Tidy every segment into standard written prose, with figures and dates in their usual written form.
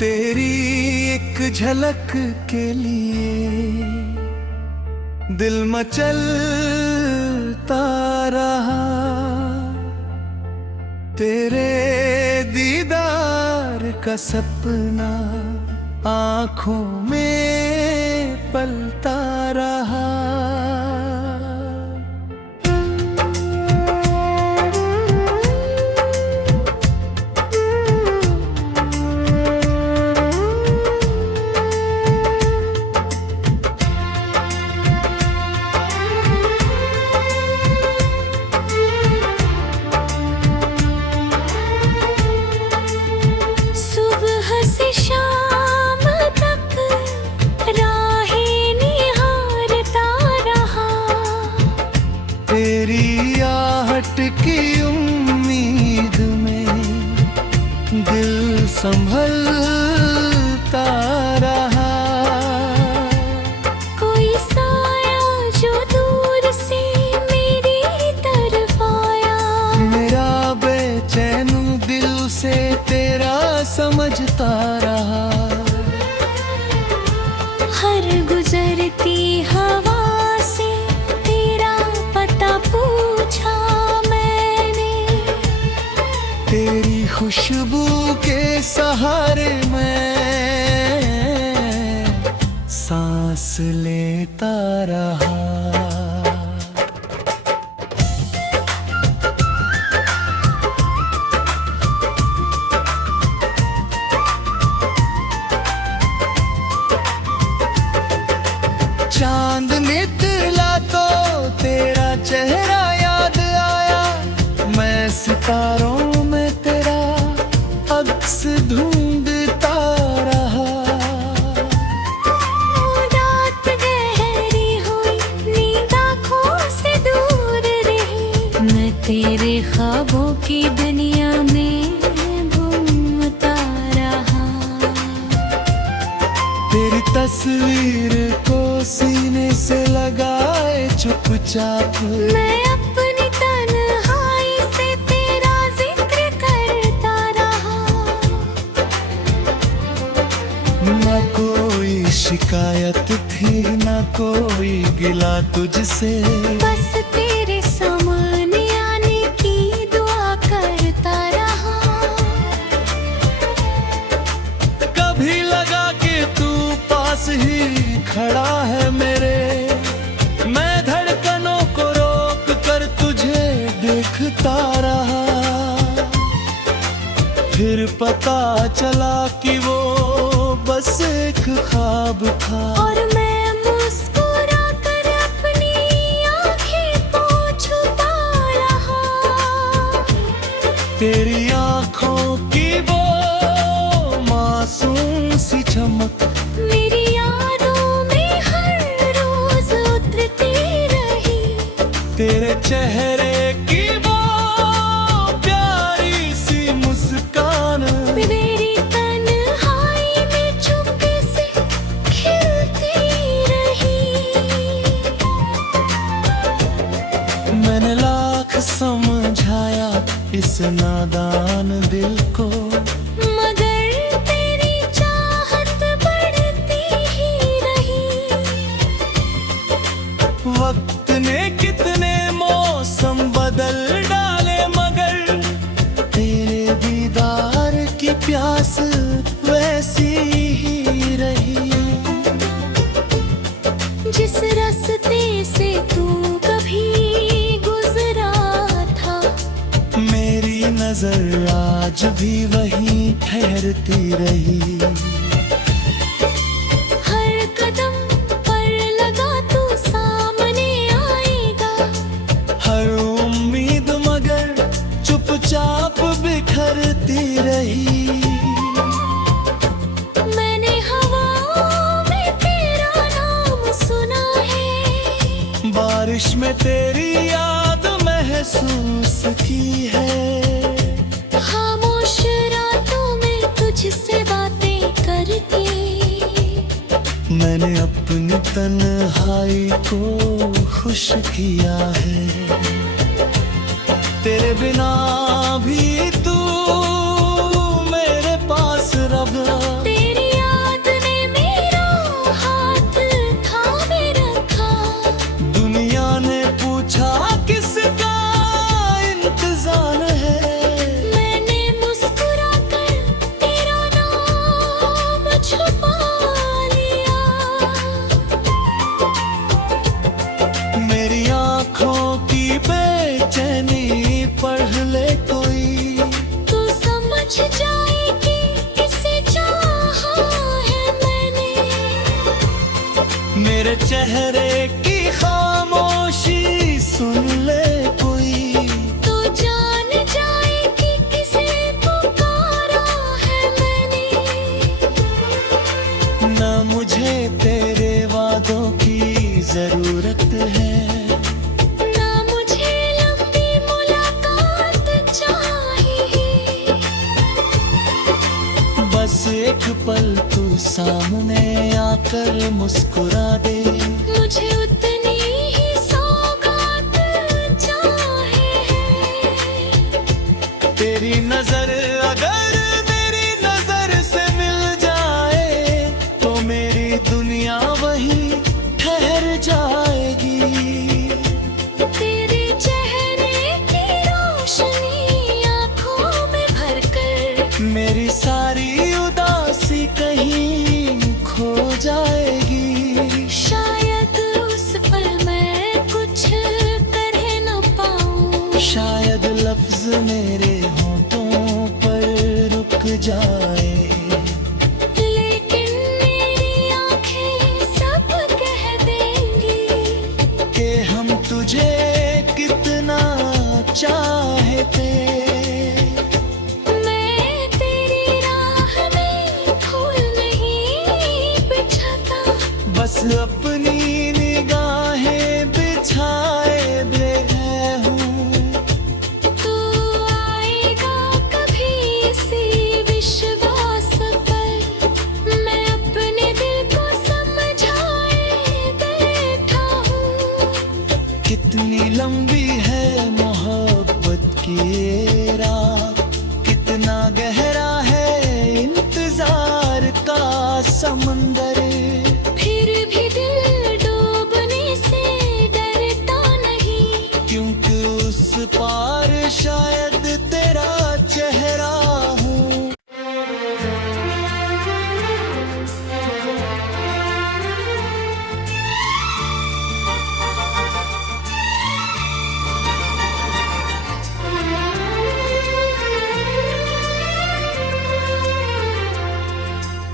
तेरी एक झलक के लिए दिल मचलता रहा, तेरे दीदार का सपना आँखों में पलता रहा। तेरी आहट की उम्मीद में दिल संभलता रहा। कोई साया जो दूर से मेरी तरफ आया, मेरा बेचैन दिल से तेरा समझता रहा। हर गुजरती हवा से तेरा पता पूछा मैंने, तेरी खुशबू के सहारे मैं सांस लेता रहा। चांद निकला तो तेरा चेहरा याद आया, मैं सितारों में तेरा अक्स ढूंढता रहा। रात गहरी हुई नींद आँखों से दूर रही, मैं तेरे ख्वाबों की दुनिया में घूमता रहा। तेरी तस्वीर को सीने से लगाए चुपचाप, मैं अपनी तन्हाई से तेरा जिक्र करता रहा। न कोई शिकायत थी न कोई गिला तुझसे, बस तेरे सामने आने की दुआ करता रहा। कभी लगा कि तू पास ही खड़ा है मेरे, मैं धड़कनों को रोक कर तुझे देखता रहा। फिर पता चला कि वो बस एक ख्वाब था, और मैं मुस्कुरा कर अपनी आँखें तो छुपा रहा। तेरी आँखों की वो मासूम सी चमक मेरी यादों में हर रोज उतरती रही, तेरे चेहरे की वो प्यारी सी मुस्कान मेरी तन्हाई में चुपके से खिलती रही। मैंने लाख समझाया इस नादान दिल को, मगर तेरी चाहत बढ़ती ही रही। वक्त ने कितने मौसम बदल डाले, मगर तेरे दीदार की प्यास वैसी ही रही। जिस रास्ते से तू कभी गुजरा था, मेरी नजर आज भी वहीं ठहरती रही। हर कदम पर लगा तू सामने आएगा, हर उम्मीद मगर चुपचाप बिखरती रही। मैंने हवाओं में तेरा नाम सुना है, बारिश में तेरी याद महसूस की है। खामोश रातों में तुझसे बातें करके मैंने अपनी तन्हाई को खुश किया है। तेरे बिना भी तू मेरे पास रब। मेरे चेहरे की खामोशी सुन ले कोई, तो जान जाए कि किसे पुकारा है मैंने। ना मुझे तेरे वादों की जरूरत है, ना मुझे लंबी मुलाकात चाहिए। बस एक पल तू सामने आकर मुस्कुरा दे, मुझे उतनी ही सौगात चाहिए। तेरी नजर अगर मेरी नजर से मिल जाए तो मेरी दुनिया वही ठहर जाएगी। तेरे चेहरे की रोशनी आँखों में भरकर मेरी सारी उदासी कहीं खो जाएगी। शायद उस पल मैं कुछ कर न पाऊं, शायद लफ्ज मेरे होठों पर रुक जाए, लेकिन मेरी आँखें सब कह देंगी कि हम तुझे कितना चाहते। मैं तेरी राह में फूल नहीं बिछाता, बस अपनी निगाहें बिछाए बैठे हूँ। तू आएगा कभी इसी विश्वास पर, मैं अपने दिल को समझाए बैठा हूँ। कितनी लंबी है मोहब्बत की ये राह, कितना गहरा है इंतजार का समंदर। फिर भी दिल डूबने से डरता नहीं, क्योंकि उस पार शायद तेरा चेहरा हूँ।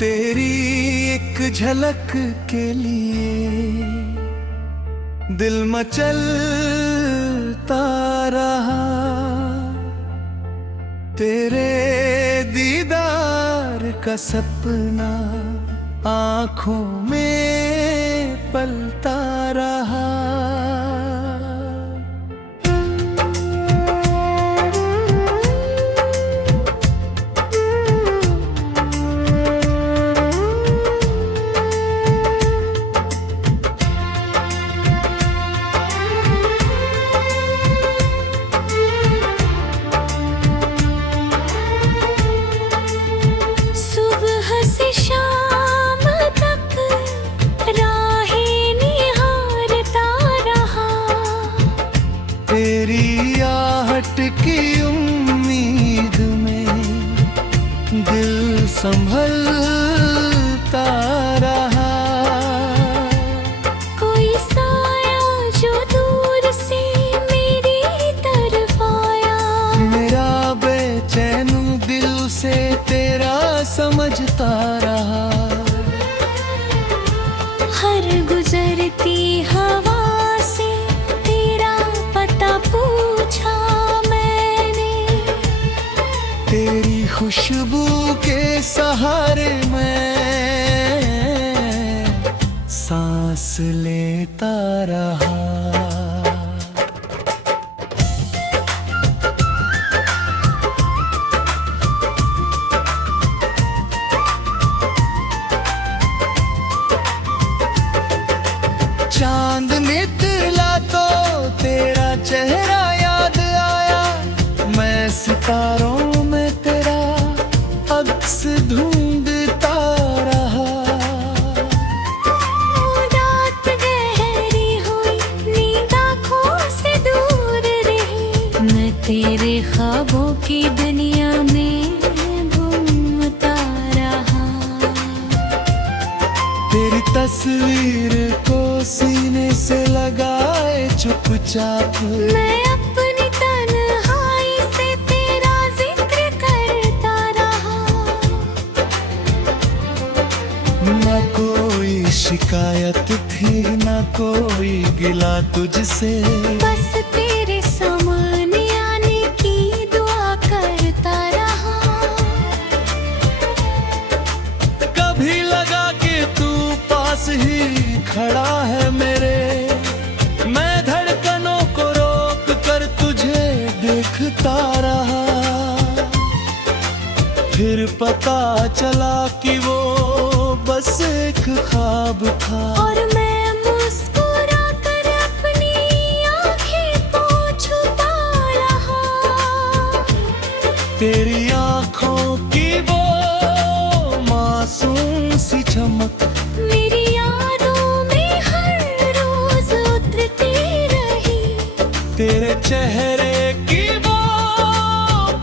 तेरी एक झलक के लिए दिल मचलता रहा, तेरे दीदार का सपना आँखों में पलता रहा। सुबह से शाम तक राहें निहारता रहा, तेरी आहट की उम्मीद में दिल संभलता रहा। कोई साया जो दूर से मेरी तरफ आया, मेरा बेचैन दिल से तेरा समझता रहा। हर गुजरती हवा से तेरा पता पूछा मैंने, तेरी खुशबू के सहारे मैं सांस लेता रहा। चांद निकला तो तेरा चेहरा याद आया, मैं सितारों में तेरा अक्स ढूंढता रहा। रात गहरी हुई नींद आँखों से दूर रही, मैं तेरे ख्वाबों की दुनिया में घूमता रहा। तेरी तस्वीर को सीने से लगाए चुपचाप, मैं अपनी तन्हाई से तेरा जिक्र करता रहा। न कोई शिकायत थी ना कोई गिला तुझसे, बस तेरे सामने आने की दुआ करता रहा। कभी लगा कि तू पास ही खड़ा है मेरे, मैं धड़कनों को रोक कर तुझे देखता रहा। फिर पता चला कि वो बस एक ख्वाब था, और मैं मुस्कुरा कर अपनी आंखें तो छुपा रहा। तेरी आंखों की वो मासूम सी चमक मेरी यादों में हर रोज उतरती रही। तेरे चेहरे की वो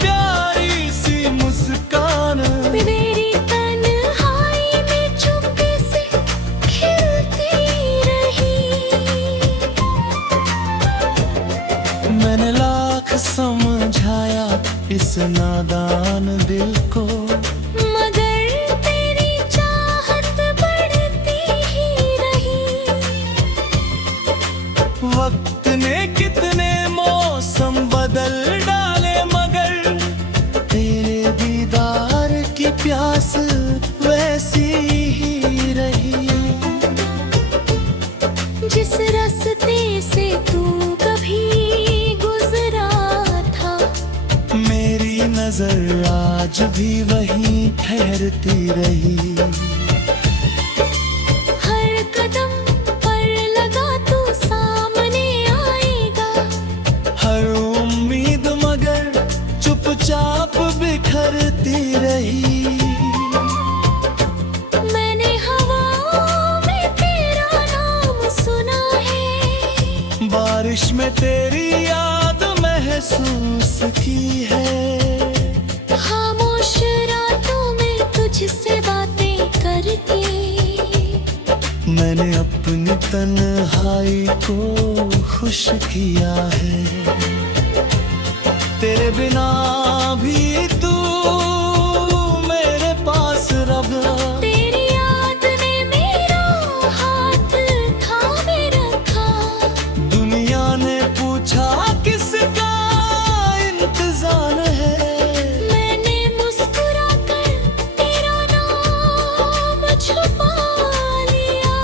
प्यारी सी मुस्कान मेरी तन्हाई में चुपके से खिलती रही। मैंने लाख समझाया इस नादान दिल को, मगर तेरी चाहत बढ़ती ही रही। वक्त ने कितने मौसम बदल डाले, मगर तेरे दीदार की प्यास वैसी ही रही। जिस रास्ते से तू कभी गुजरा था, मेरी नजर आज भी वहीं ठहरती रही। हर कदम पर लगा तू सामने आएगा। हर उम्मीद मगर चुपचाप बिखरती रही। मैंने हवाओं में तेरा नाम सुना है, बारिश में तेरी याद महसूस की है। खामोश रातों में तुझसे बातें करके मैंने अपनी तन्हाई को खुश किया है। तेरे बिना भी तू मेरे पास रहा। तेरी याद ने मेरा हाथ थामे रखा। दुनिया ने पूछा किसका इंतजार है, मैंने मुस्कुरा कर तेरा नाम छुपा लिया।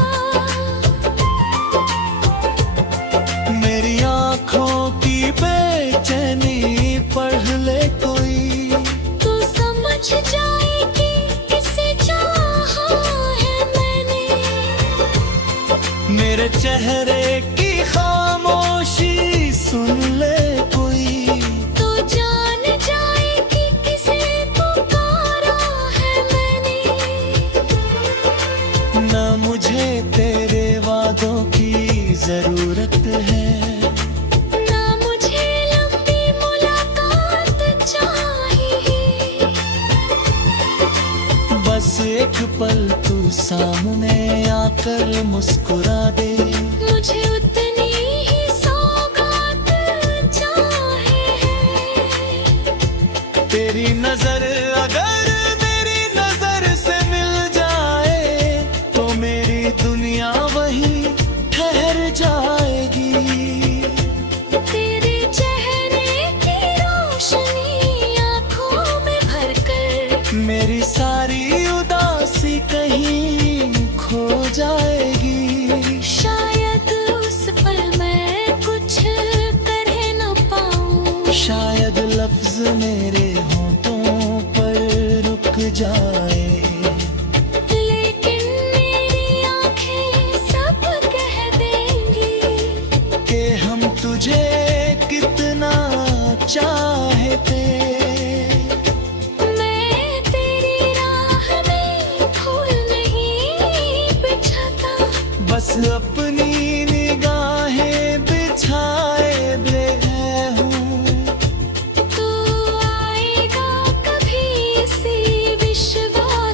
मेरी आँखों की बेचैनी पढ़ ले कोई, तू समझ जाए कि किसे चाहा है मैंने। मेरे चेहरे की खामोशी सुन ले कोई, तू जान जाए कि किसे पुकारा है मैंने। ना मुझे तेरे वादों की जरूरत है, ना मुझे लंबी मुलाकात चाहिए। बस एक पल तू सामने आकर मुस्कुरा दे। मुझे उतनी ही सौगात चाहिए। तेरी नजर अगर मेरी नजर से मिल जाए, तो मेरी दुनिया वहीं ठहर जाएगी। तेरे चेहरे की रोशनी आँखों में भरकर मेरी सारी उदासी कहीं खो जाएगी। शायद उस पल मैं कुछ कर न पाऊं। शायद लफ्ज मेरे होठों पर रुक जाए, लेकिन मेरी आँखें सब कह देंगी कि हम तुझे कितना चाहते। मैं तेरी राह में फूल नहीं बिछाता। बस अपनी निगाहें बिछाए दे हूँ। तू आएगा कभी इसी विश्वास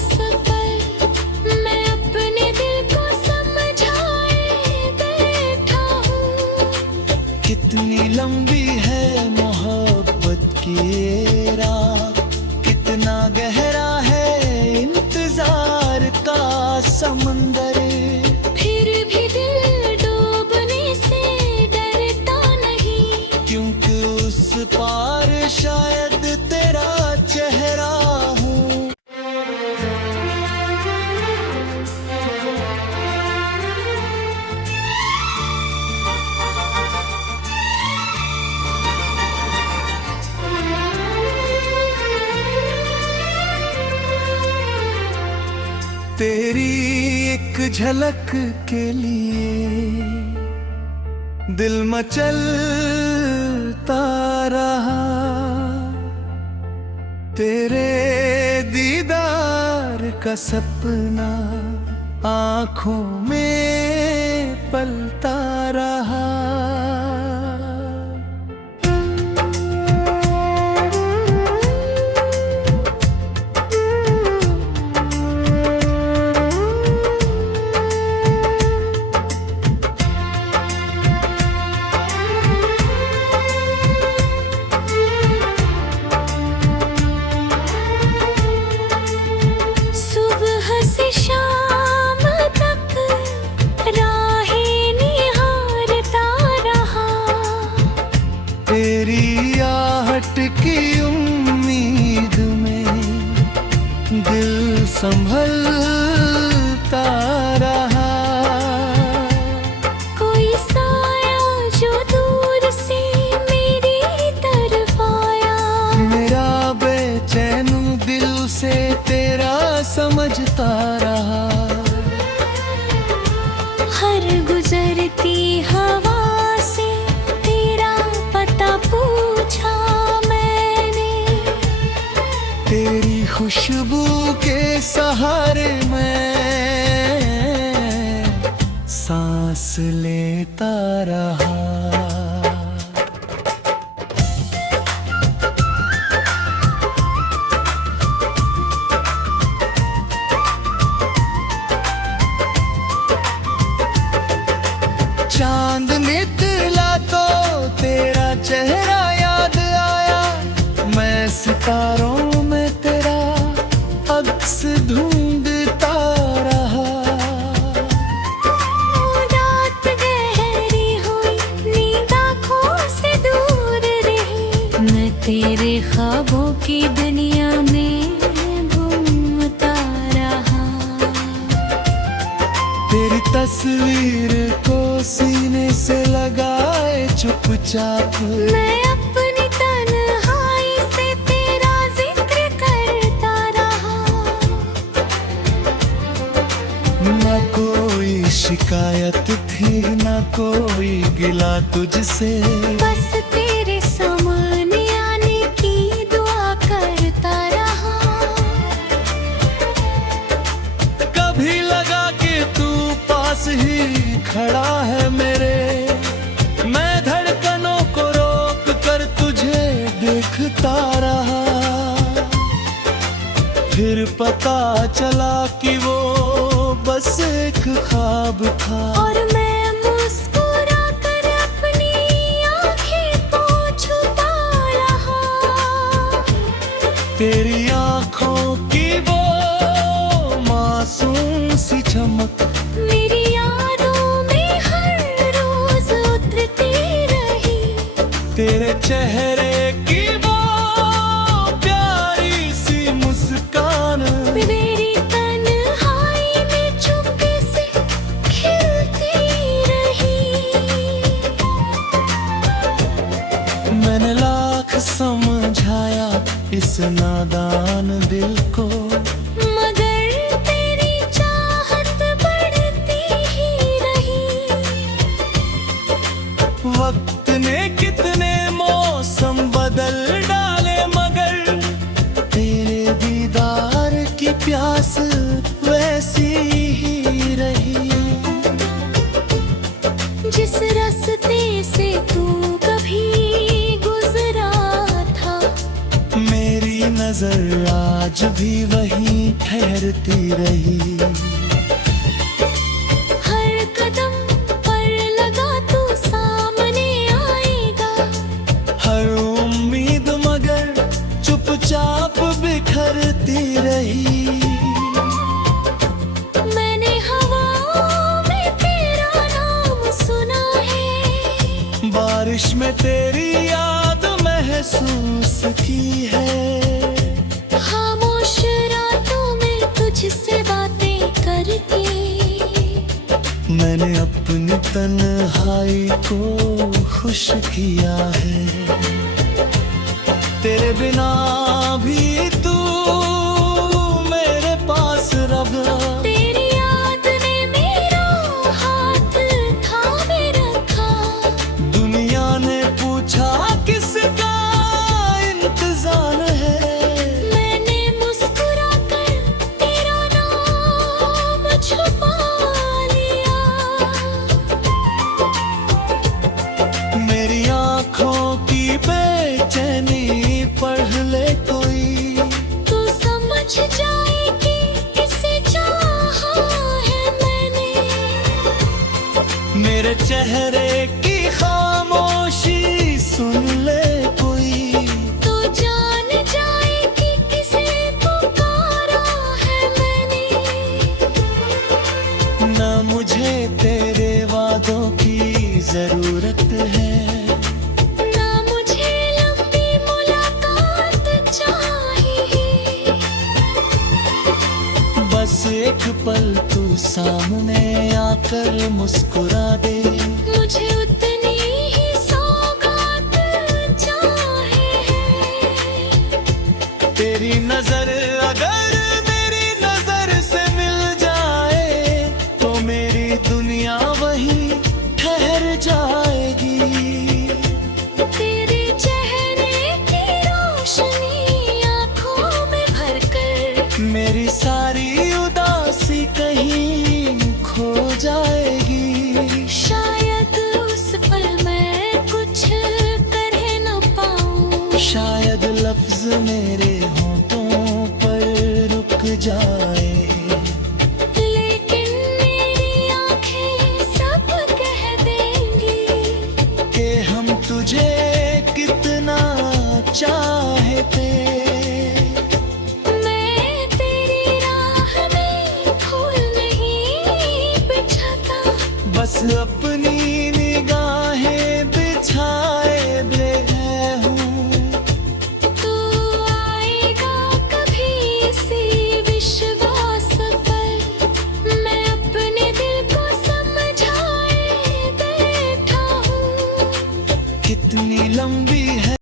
तेरी एक झलक के लिए दिल मचलता रहा, तेरे दीदार का सपना आँखों में पलता रहा। तेरी आहट की उम्मीद में दिल संभलता रहा। कोई साया जो दूर से मेरी तरफ आया, मेरा बेचैन दिल से तेरा समझता रहा। हर गुजरती हवा से तेरा पता पूछा मैंने, तेरी खुशबू के सहारे मैं सांस लेता रहा। चांद निकला तो तेरा चेहरा याद आया, मैं सितारों में तेरा अक्स ढूंढता रहा। रात गहरी हुई, नींद आँखों से दूर रही, मैं तेरे ख्वाबों की दुनिया में घूमता रहा। तेरी तस्वीर को सीने से लगाए चुपचाप, मैं अपनी तन्हाई से तेरा जिक्र करता रहा। न कोई शिकायत थी न कोई गिला तुझसे, बस तेरे सामने आने की दुआ करता रहा। कभी लगा कि तू पास ही खड़ा है मेरे, मैं धड़कनों को रोक कर तुझे देखता रहा। फिर पता चला कि वो बस एक ख्वाब था, और मैं मुस्कुरा कर अपनी आँखें को छुपा रहा। तेरी आँखों की वो मासूम सी चमक मेरी यादों में हर रोज उतरती रही, तेरे चेहरे की वो प्यारी सी मुस्कान मेरी तन्हाई में चुपके से खिलती रही। मैंने लाख समझाया इस नादान दिल को, मगर तेरी चाहत बढ़ती ही रही। वक्त ने कितने मौसम बदल डाले, मगर तेरे दीदार की प्यास वैसी ही रही। जिस रास्ते से तू कभी गुजरा था, मेरी नजर आज भी वहीं ठहरती रही। हर कदम पर लगा तू सामने आएगा, हर उम्मीद मगर चुपचाप बिखरती रही। मैंने हवाओं में तेरा नाम सुना है, बारिश में तेरी याद महसूस की है। खामोश रातों में तुझसे बातें करके मैंने अपनी तन्हाई को खुश किया है। तेरे बिना भी तू मेरे पास रब। मेरे चेहरे की खामोशी सुन ले कोई, तो जान जाए कि किसे पुकारा है मैंने। ना मुझे तेरे वादों की जरूरत है, ना मुझे लंबी मुलाकात चाहिए। बस एक पल तू सामने आकर मुस्कुरा दे, मुझे उतनी ही सौगात चाहिए। तेरी नजर अगर मेरी नजर से मिल जाए तो मेरी दुनिया वहीं ठहर जाएगी। तेरे चेहरे की रोशनी आँखों में भरकर मेरी सारी उदासी कहीं खो जाएगी। शायद उस पल मैं कुछ कर न पाऊं। शायद लफ्ज मेरे होठों पर रुक जाए, लेकिन मेरी आँखें सब कह देंगी कि हम तुझे कितना चाहते। मैं तेरी राह में फूल नहीं बिछाता, बस अपने